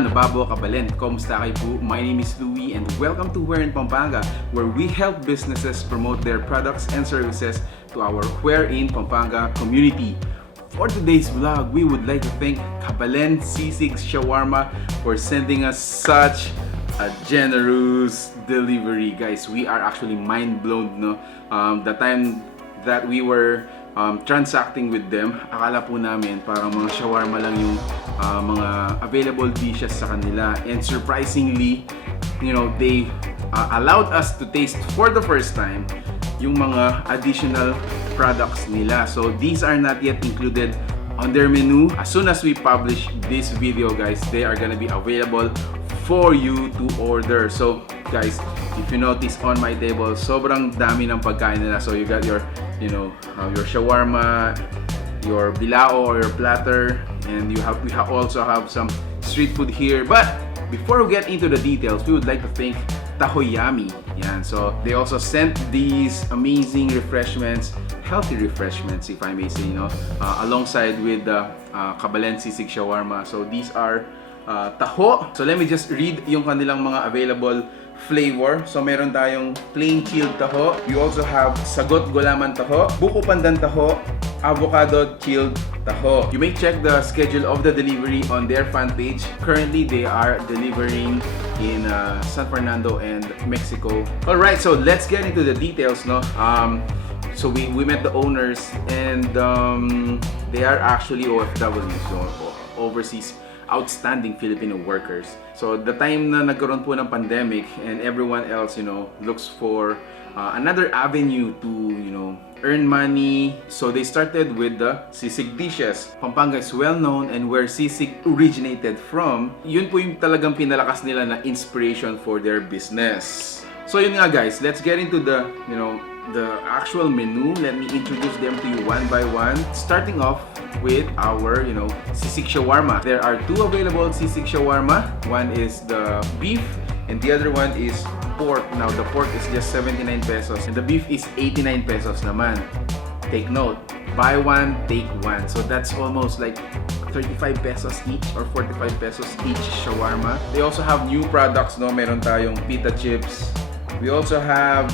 Nababo Kabalen. Kamusta kayo po? My name is Louie and welcome to Where in Pampanga, where we help businesses promote their products and services to our Where in Pampanga community. For today's vlog, we would like to thank Kabalen Sisig Shawarma for sending us such a generous delivery. Guys, we are actually mind blown, no? The time that we were transacting with them, akala po namin parang mga shawarma lang yung mga available dishes sa kanila, and surprisingly, you know, they allowed us to taste for the first time yung mga additional products nila. So these are not yet included on their menu. As soon as we publish this video, guys, they are gonna be available for you to order. So guys, if you notice on my table, sobrang dami ng pagkain nila. So you got your, you know, your shawarma, your bilao or your platter, and we also have some street food here. But before we get into the details, we would like to thank Tahoyami. Yan. So they also sent these amazing refreshments, healthy refreshments, if I may say, you know, alongside with the Kabalen Sisig Shawarma. So these are taho. So let me just read yung kanilang mga available flavor. So meron tayong plain chilled taho. We also have sagot gulaman taho, buko pandan taho, avocado chilled taho. You may check the schedule of the delivery on their fan page. Currently, they are delivering in San Fernando and Mexico. Alright, so let's get into the details, no? So we met the owners, and they are actually OFWs, so overseas outstanding Filipino workers. So the time na nagkaroon po ng pandemic and everyone else, you know, looks for another avenue to, you know, earn money. So they started with the sisig dishes. Pampanga is well known, and where sisig originated from, yun po yung talagang pinalakas nila na inspiration for their business. So yun nga guys, let's get into the, you know, the actual menu. Let me introduce them to you one by one, starting off with our, you know, sisig shawarma. There are two available sisig shawarma. One is the beef and the other one is pork. Now the pork is just 79 pesos and the beef is 89 pesos naman. Take note, buy one, take one. So that's almost like 35 pesos each or 45 pesos each shawarma. They also have new products, no? Meron tayong pita chips. We also have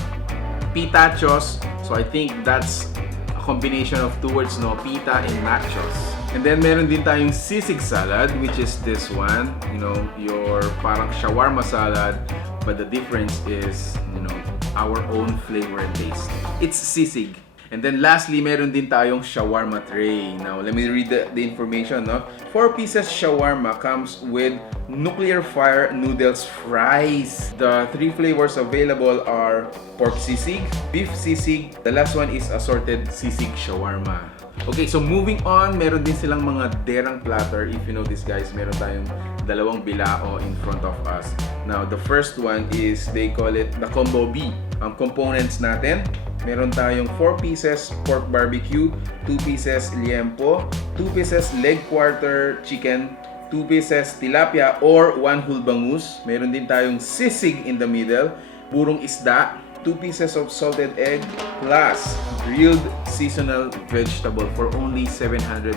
pitachos. So I think that's a combination of two words, no? Pita and nachos. And then meron din tayong sisig salad, which is this one, you know, your parang shawarma salad, but the difference is, you know, our own flavor and taste. It's sisig. And then lastly, meron din tayong shawarma tray. Now, let me read the information, no? 4 pieces shawarma comes with nuclear fire noodles fries. The 3 flavors available are pork sisig, beef sisig, the last one is assorted sisig shawarma. Okay, so moving on, meron din silang mga derang platter. If you notice guys, meron tayong dalawang bilao in front of us. Now, the first one is, they call it the Combo B. Ang components natin, meron tayong 4 pieces pork barbecue, 2 pieces liempo, 2 pieces leg quarter chicken, 2 pieces tilapia or 1 whole bangus. Meron din tayong sisig in the middle, burong isda, 2 pieces of salted egg, plus grilled seasonal vegetable for only 749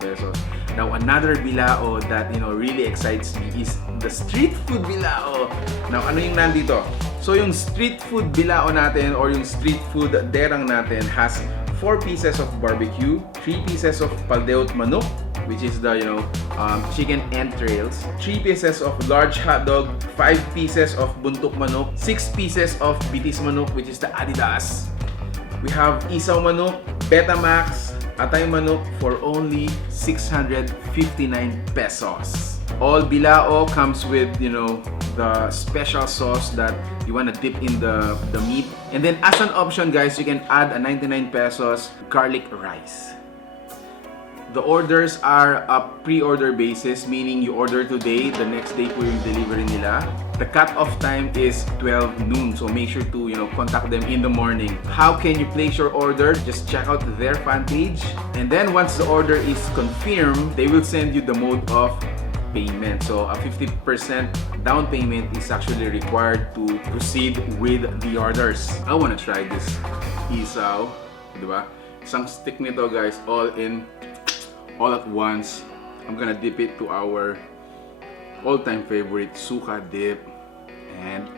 pesos. Now, another bilao that, you know, really excites me is the street food bilao. Now, ano yung nandito? So, yung street food bilao natin or yung street food derang natin has 4 pieces of barbecue, 3 pieces of paldeot manok, which is the, you know, chicken entrails, 3 pieces of large hot dog, 5 pieces of buntok manok, 6 pieces of bitis manok, which is the Adidas. We have isaw manok, Betamax, atay manok for only 659 pesos. All bilao comes with, you know, the special sauce that you want to dip in the meat. And then as an option guys, you can add a 99 pesos garlic rice. The orders are a pre-order basis, meaning you order today, the next day po yung delivery nila. The cut-off time is 12 noon, so make sure to, you know, contact them in the morning. How can you place your order? Just check out their fan page, and then once the order is confirmed, they will send you the mode of payment. So a 50% down payment is actually required to proceed with the orders. I wanna try this isaw, diba? Isang stick nito guys, all at once. I'm gonna dip it to our all-time favorite suka dip, and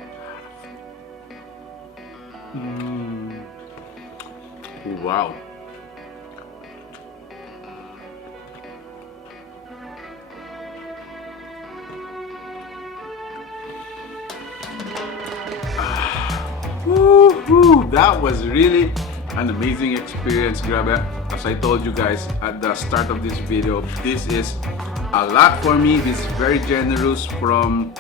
wow. Woo-hoo, that was really an amazing experience, grabe. As I told you guys at the start of this video, this is a lot for me. This is very generous from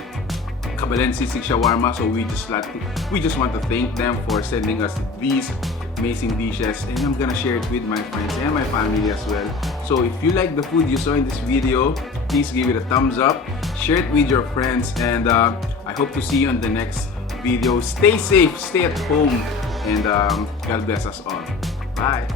Kabalen Sisig Shawarma. So we just want to thank them for sending us these amazing dishes, and I'm gonna share it with my friends and my family as well. So if you like the food you saw in this video, please give it a thumbs up, share it with your friends, and I hope to see you on the next video. Stay safe, stay at home, and God bless us all. Bye.